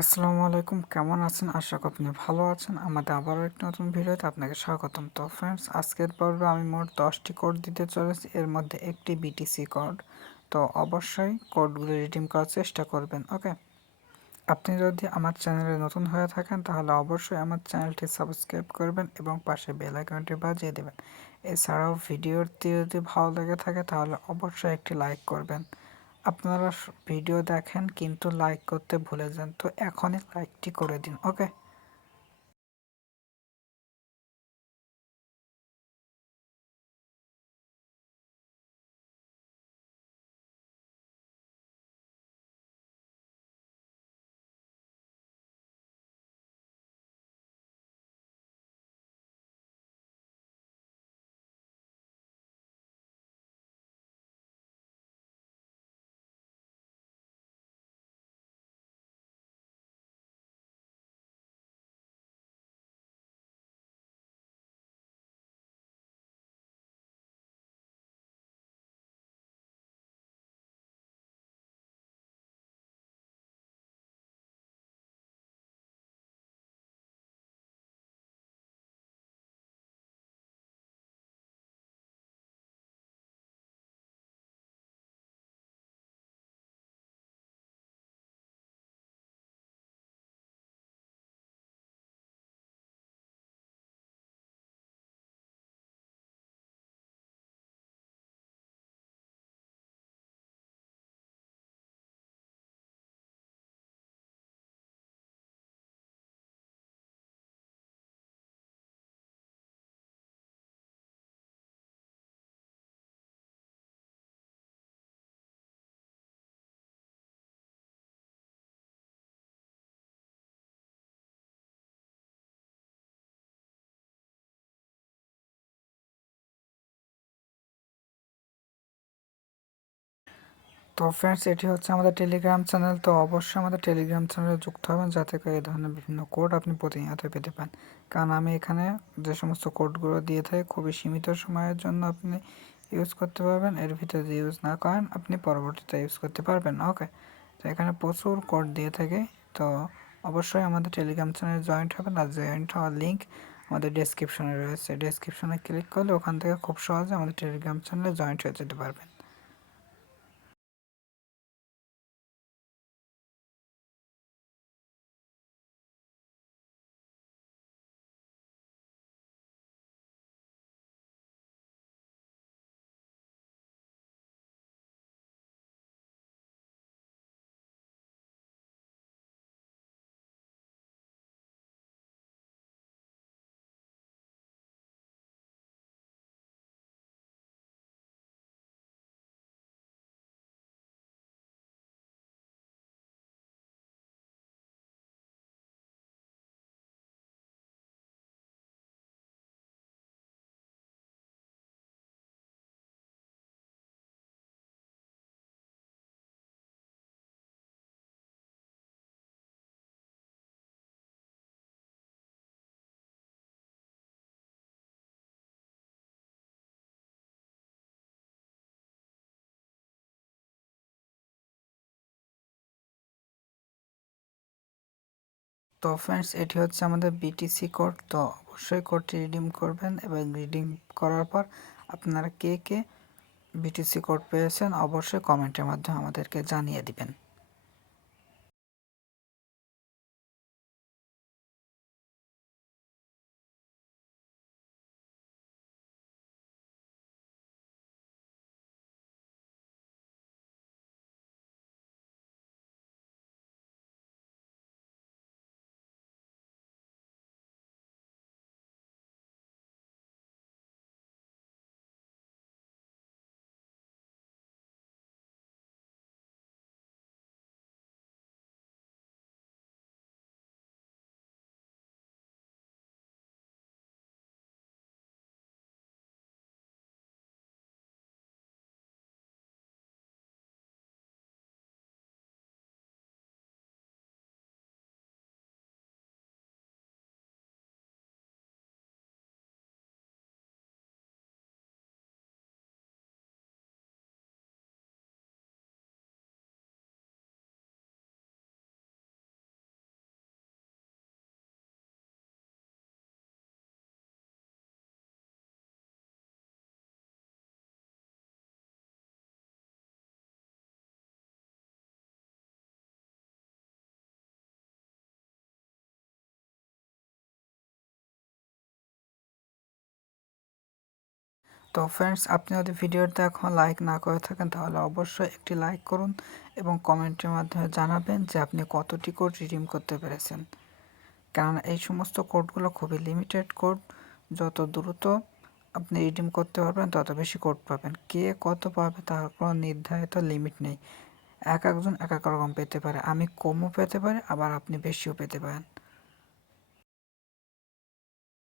আসসালামু আলাইকুম, কেমন আছেন? আশা করি আপনি ভালো আছেন। আমাদের আবারও একটি নতুন ভিডিওতে আপনাকে স্বাগতম। তো ফ্রেন্ডস, আজকের পর্বে আমি মোট 10টি কোড দিতে চলেছি, এর মধ্যে একটি বিটিসি কোড। তো অবশ্যই কোডগুলো রিডিম করার চেষ্টা করবেন। ওকে, আপনি যদি আমার চ্যানেলে নতুন হয়ে থাকেন তাহলে অবশ্যই আমার চ্যানেলটি সাবস্ক্রাইব করবেন এবং পাশে বেল আইকনটি বাজিয়ে দেবেন। এছাড়াও ভিডিওটি যদি ভালো লেগে থাকে তাহলে অবশ্যই একটি লাইক করবেন। আপনারা ভিডিও দেখেন কিন্তু লাইক করতে ভুলে যান, তো এখনই লাইকটি করে দিন। ওকে, তো ফ্রেন্ডস, এটি হচ্ছে আমাদের টেলিগ্রাম চ্যানেল। তো অবশ্যই আমাদের টেলিগ্রাম চ্যানেলে যুক্ত হবেন যাতে করে এই ধরনের বিভিন্ন কোড আপনি প্রতিনিয়ত পেতে পান। কারণ আমি এখানে যে সমস্ত কোডগুলো দিয়ে থাকি খুবই সীমিত সময়ের জন্য আপনি ইউজ করতে পারবেন। এর ভিতরে যদি ইউজ না করেন আপনি পরবর্তীতে ইউজ করতে পারবেন না। ওকে, তো এখানে প্রচুর কোড দিয়ে থাকে। তো অবশ্যই আমাদের টেলিগ্রাম চ্যানেলে জয়েন্ট হবেন, আর জয়েন্ট হওয়ার লিঙ্ক আমাদের ডেসক্রিপশনে রয়েছে। ডেসক্রিপশনে ক্লিক করলে ওখান থেকে খুব সহজে আমাদের টেলিগ্রাম চ্যানেলে জয়েন্ট হয়ে যেতে পারবেন। তো ফ্রেন্ডস, এটি হচ্ছে আমাদের বিটিসি কোড। তো অবশ্যই কোডটি রিডিম করবেন এবং রিডিম করার পর আপনারা কে কে বিটিসি কোড পেয়েছেন অবশ্যই কমেন্টের মাধ্যমে আমাদেরকে জানিয়ে দিবেন। তো ফ্রেন্ডস, আপনি যদি ভিডিওটা এখন লাইক না করে থাকেন তাহলে অবশ্যই একটি লাইক করুন এবং কমেন্টের মাধ্যমে জানাবেন যে আপনি কতটি কোড রিডিম করতে পেরেছেন। কারণ এই সমস্ত কোডগুলো খুবই লিমিটেড কোড, যত দ্রুত আপনি রিডিম করতে পারবেন তত বেশি কোড পাবেন। কে কত পাবে তার কোনো নির্ধারিত লিমিট নেই, এক একজন এক এক রকম পেতে পারে। আমি কমও পেতে পারি, আবার আপনি বেশিও পেতে পারেন।